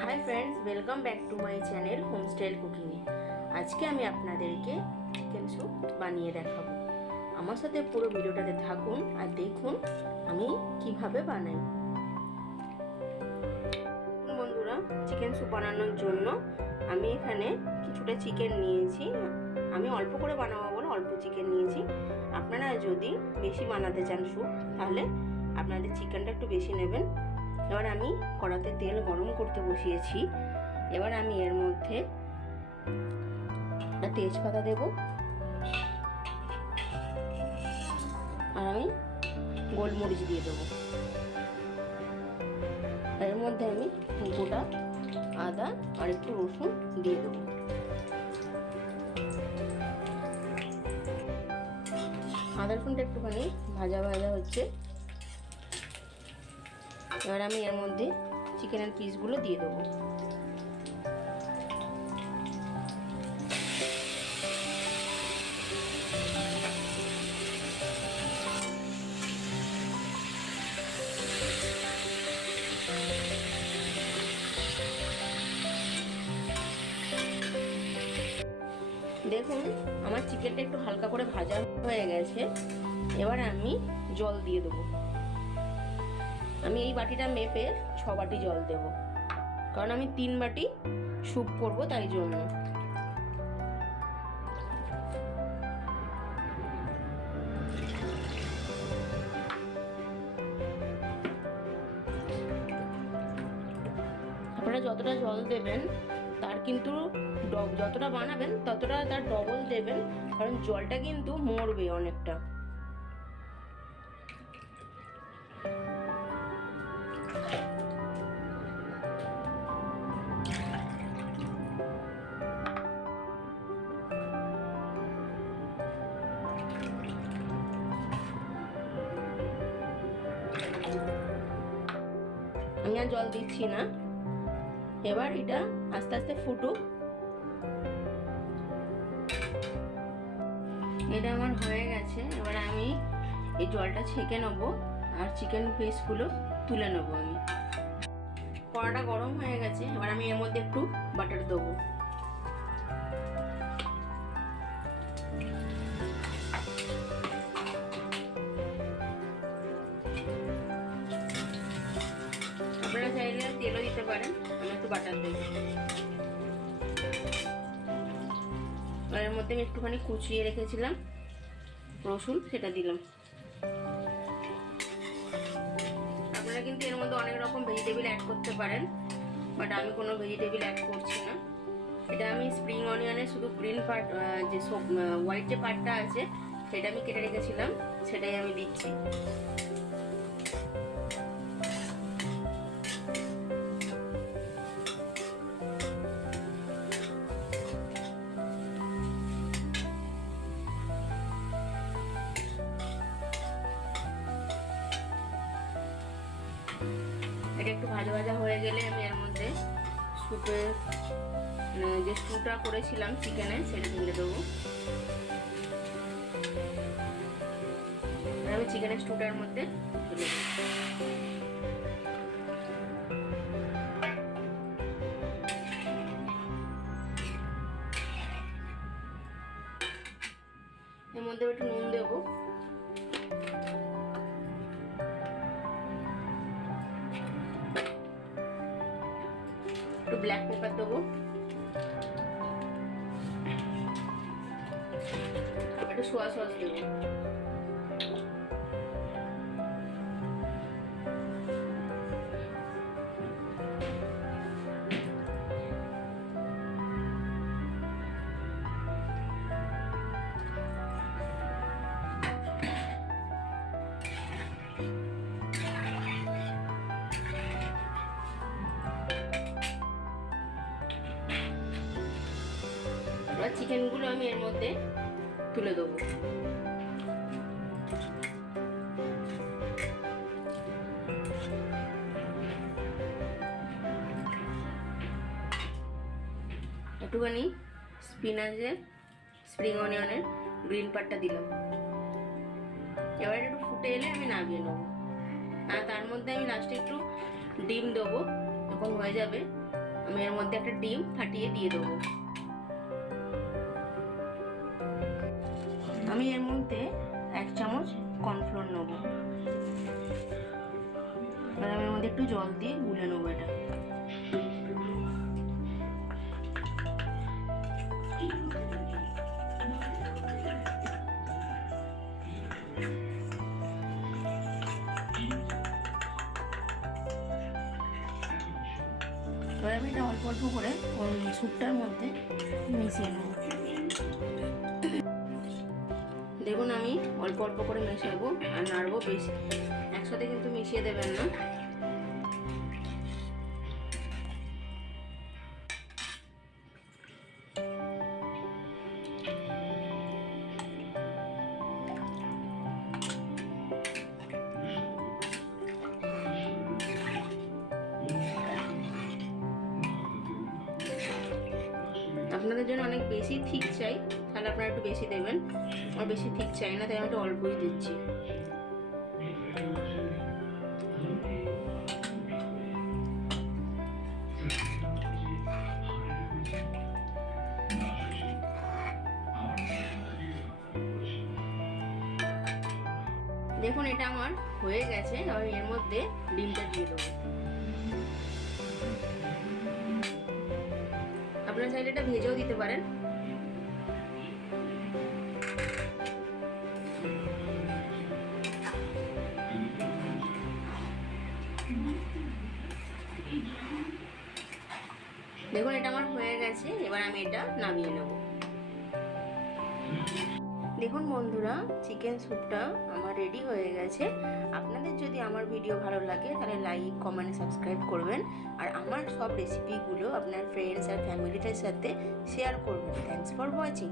Hi friends, welcome back to my channel home style cooking. आज के আমি আপনাদেরকে চিকেন স্যুপ বানিয়ে দেখাবো। আমার সাথে পুরো ভিডিওটাতে থাকুন আর দেখুন আমি কিভাবে বানাই। বন্ধুরা, চিকেন স্যুপ বানানোর জন্য আমি এখানে কিছুটা চিকেন নিয়েছি। আমি অল্প করে বানাবো বলে অল্প চিকেন নিয়েছি। আপনারা যদি বেশি বানাতে চান স্যুপ তাহলে আপনাদের চিকেনটা একটু বেশি নেবেন। এবার আমি কড়াতে তেল গরম করতে বসিয়েছি। এবার আমি এর মধ্যে একটা তেজপাতা দেব আর আমি গোলমরিচ দিয়ে দেবো। এর মধ্যে আমি গোটা আদা আর একটু রসুন দিয়ে দেবো। আদা রসুনটা একটুখানি ভাজা ভাজা হচ্ছে। এবার আমি এর মধ্যে চিকেনের পিসগুলো দিয়ে দেবো। দেখুন আমার চিকেনটা একটু হালকা করে ভাজা হয়ে গেছে। এবার আমি জল দিয়ে দেবো। আমি এই বাটিটা মেপে 6 বাটি জল দেব, কারণ আমি 3 বাটি স্যুপ করব, তাই জন্য। আপনারা যতটা জল দেবেন তার কিন্তু যতটা বানাবেন ততটা তার ডবল দেবেন, কারণ জলটা কিন্তু মরবে অনেকটা। আমি আর জল দিচ্ছি না। এবার এটা আস্তে আস্তে ফুটুক। এটা আমার হয়ে গেছে। এবার আমি এই জলটা ছেঁকে নেবো আর চিকেন পিসগুলো তুলে নেবো। আমি কড়াটা গরম হয়ে গেছে। এবার আমি এর মধ্যে একটু বাটার দেবো। আপনারা চাইলে তেলও দিতে পারেন। আমি একটু বাটার দেব। এর মধ্যে আমি একটুখানি কুচিয়ে রেখেছিলাম রসুন, সেটা দিলাম। আপনারা কিন্তু এর মধ্যে অনেক রকম ভেজিটেবিল অ্যাড করতে পারেন, বাট আমি কোনো ভেজিটেবিল অ্যাড করছি না। এটা আমি স্প্রিং অনিয়নের শুধু গ্রিন পার্ট, যে হোয়াইট যে পার্টটা আছে সেটা আমি কেটে রেখেছিলাম, সেটাই আমি দিচ্ছি। এটা একটু ভাজা ভাজা হয়ে গেলে আমি এর মধ্যে স্যুপের যে স্টুটা করেছিলাম চিকেনে সেটা ঢেলে দেবো। আমি চিকেনের স্টুটার মধ্যে ঢেলে দেবো। এর মধ্যে একটু নুন দেবো, একটু ব্ল্যাক পেপার দেবো, একটু সোয়া সস দেবো। এবার চিকেনগুলো আমি এর মধ্যে তুলে দেবো। একটুখানি স্পিনাচের স্প্রিং অনিয়নের গ্রিন পার্টটা দিলাম। এবার একটু ফুটে এলে আমি নামিয়ে নেবো। আর তার মধ্যে আমি লাস্টে একটু ডিম দেবো। যখন হয়ে যাবে আমি এর মধ্যে একটা ডিম ফাটিয়ে দিয়ে দেবো। আমি এর মধ্যে 1 চামচ কর্নফ্লোর নেবো। এবার আমি এর মধ্যে একটু জল দিয়ে গুলে নেবো এটা। এবার আমি এটা অল্প অল্প করে ওই স্যুপটার মধ্যে মিশিয়ে নেব। দেখুন আমি অল্প অল্প করে মেশাবো আর নাড়বো, বেশি একসাথে কিন্তু মিশিয়ে দেবেন না। আপনাদের জন্য অনেক বেশি ঠিক চাই, তাহলে আপনারা একটু বেশি দেবেন। আর বেশি ঠিক চাই না, তাই আমি একটু অল্পই দিচ্ছি। দেখুন এটা আমার হয়ে গেছে। আর এর মধ্যে ডিমটা দিয়ে দেবো। আপনারা চাইলে এটা ভেজেও দিতে পারেন। দেখুন এটা আমার হয়ে গেছে। এবার আমি এটা নামিয়ে নেব। দেখুন বন্ধুরা, চিকেন স্যুপটা আমার রেডি হয়ে গেছে। আপনাদের যদি আমার ভিডিও ভালো লাগে তাহলে লাইক, কমেন্ট, সাবস্ক্রাইব করবেন। আর আমার সব রেসিপিগুলো আপনার ফ্রেন্ডস আর ফ্যামিলিদের সাথে শেয়ার করবেন। Thanks for watching.